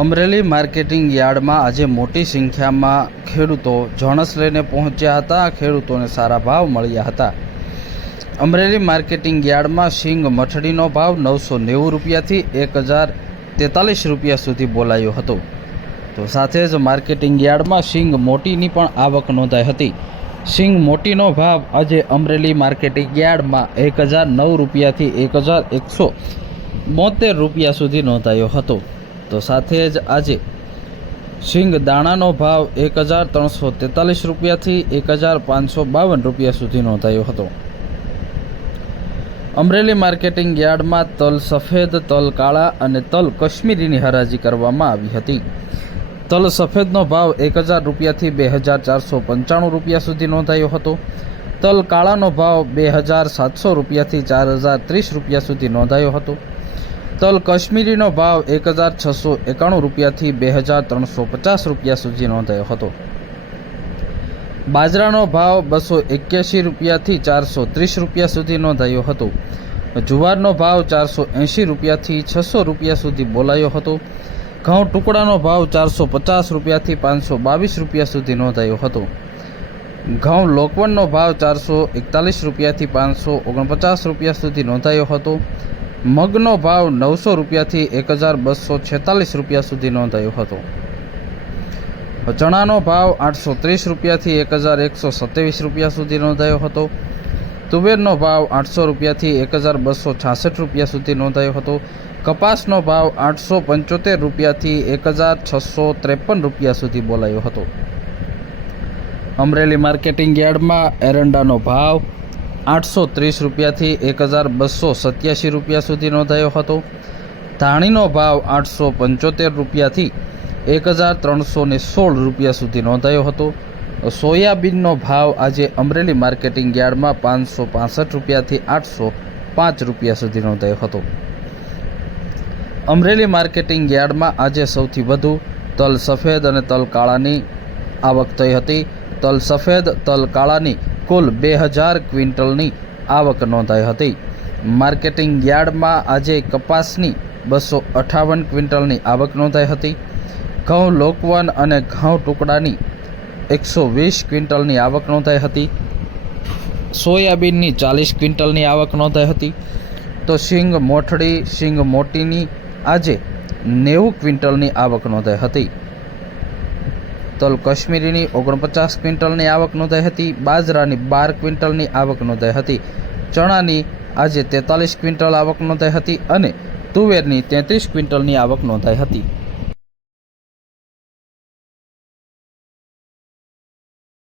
Amreli marketing યાર્ડમાં આજે મોટી સંખ્યામાં ખેડૂતો જણસ લઈને પહોંચ્યા હતા। ખેડૂતોને સારા ભાવ મળ્યા હતા। અમરેલી માર્કેટિંગ યાર્ડમાં શીંગ મઠડીનો ભાવ 990 રૂપિયાથી 1043 રૂપિયા સુધી બોલાયો હતો। તો સાથે જ માર્કેટિંગ યાર્ડમાં શીંગ મોટીની પણ આવક નોંધાઈ હતી। શીંગ મોટીનો ભાવ આજે અમરેલી માર્કેટિંગ યાર્ડમાં 1009 રૂપિયાથી 1172 રૂપિયા સુધી નોંધાયો હતો। તો સાથે જ આજે શીંગ દાણાનો ભાવ 1343 રૂપિયાથી 1552 રૂપિયા સુધી નોંધાયો હતો। અમરેલી માર્કેટિંગ યાર્ડમાં તલ સફેદ, તલ કાળા અને તલ કશ્મીરીની હરાજી કરવામાં આવી હતી। તલ સફેદનો ભાવ 1000 રૂપિયાથી 2495 રૂપિયા સુધી નોંધાયો હતો। તલ કાળાનો ભાવ 2700 રૂપિયાથી 4030 રૂપિયા સુધી નોંધાયો હતો। તલ કશ્મીરીનો ભાવ 1691 રૂપિયાથી 2350 રૂપિયા સુધી નોંધાયો હતો। બાજરાનો ભાવ 281 રૂપિયાથી 430 રૂપિયા સુધી નોંધાયો હતો। જુવારનો ભાવ 480 રૂપિયાથી 600 રૂપિયા સુધી બોલાયો હતો। ઘઉં ટુકડાનો ભાવ 450 રૂપિયાથી 522 રૂપિયા સુધી નોંધાયો હતો। ઘઉં લોકવનનો ભાવ 441 રૂપિયાથી 549 રૂપિયા સુધી નોંધાયો હતો। મગનો ભાવ 900 રૂપિયાથી 1246 રૂપિયા સુધી નોંધાયો હતો। ચણાનો ભાવ 830 રૂપિયાથી 1127 રૂપિયા સુધી નોંધાયો હતો। તુવેરનો ભાવ 800 રૂપિયાથી 1266 રૂપિયા સુધી નોંધાયો હતો। કપાસનો ભાવ 875 રૂપિયાથી 1653 રૂપિયા સુધી બોલાયો હતો। અમરેલી માર્કેટિંગ યાર્ડમાં એરંડાનો ભાવ 830 રૂપિયાથી 1287 રૂપિયા સુધી નોંધાયો હતો। ધાણીનો ભાવ 875 રૂપિયાથી 1316 રૂપિયા સુધી નોંધાયો હતો। સોયાબીનનો ભાવ આજે અમરેલી માર્કેટિંગ યાર્ડમાં 565 રૂપિયાથી 805 રૂપિયા સુધી નોંધાયો હતો। અમરેલી માર્કેટિંગ યાર્ડમાં આજે સૌથી વધુ તલ સફેદ અને તલ કાળાની આવક થઈ હતી। તલ સફેદ, તલ કાળાની કુલ 2000 ક્વિન્ટલની આવક નોંધાઈ હતી। માર્કેટિંગ યાર્ડમાં આજે કપાસની 258 ક્વિન્ટલની આવક નોંધાઈ હતી। ઘઉં લોકવન અને ઘઉં ટુકડાની 120 ક્વિન્ટલની આવક નોંધાઈ હતી। સોયાબીનની 40 ક્વિન્ટલની આવક નોંધાઈ હતી। તો શીંગ મોઠડી, શીંગ મોટીની આજે 90 ક્વિન્ટલની આવક નોંધાઈ હતી। તલ કશ્મીરીની 49 ક્વિન્ટલની આવક નોંધાઈ હતી। બાજરાની 12 ક્વિન્ટલની આવક નોંધાઈ હતી। ચણાની આજે 43 ક્વિન્ટલ આવક નોંધાઈ હતી અને તુવેરની 33 ક્વિન્ટલની આવક નોંધાઈ હતી।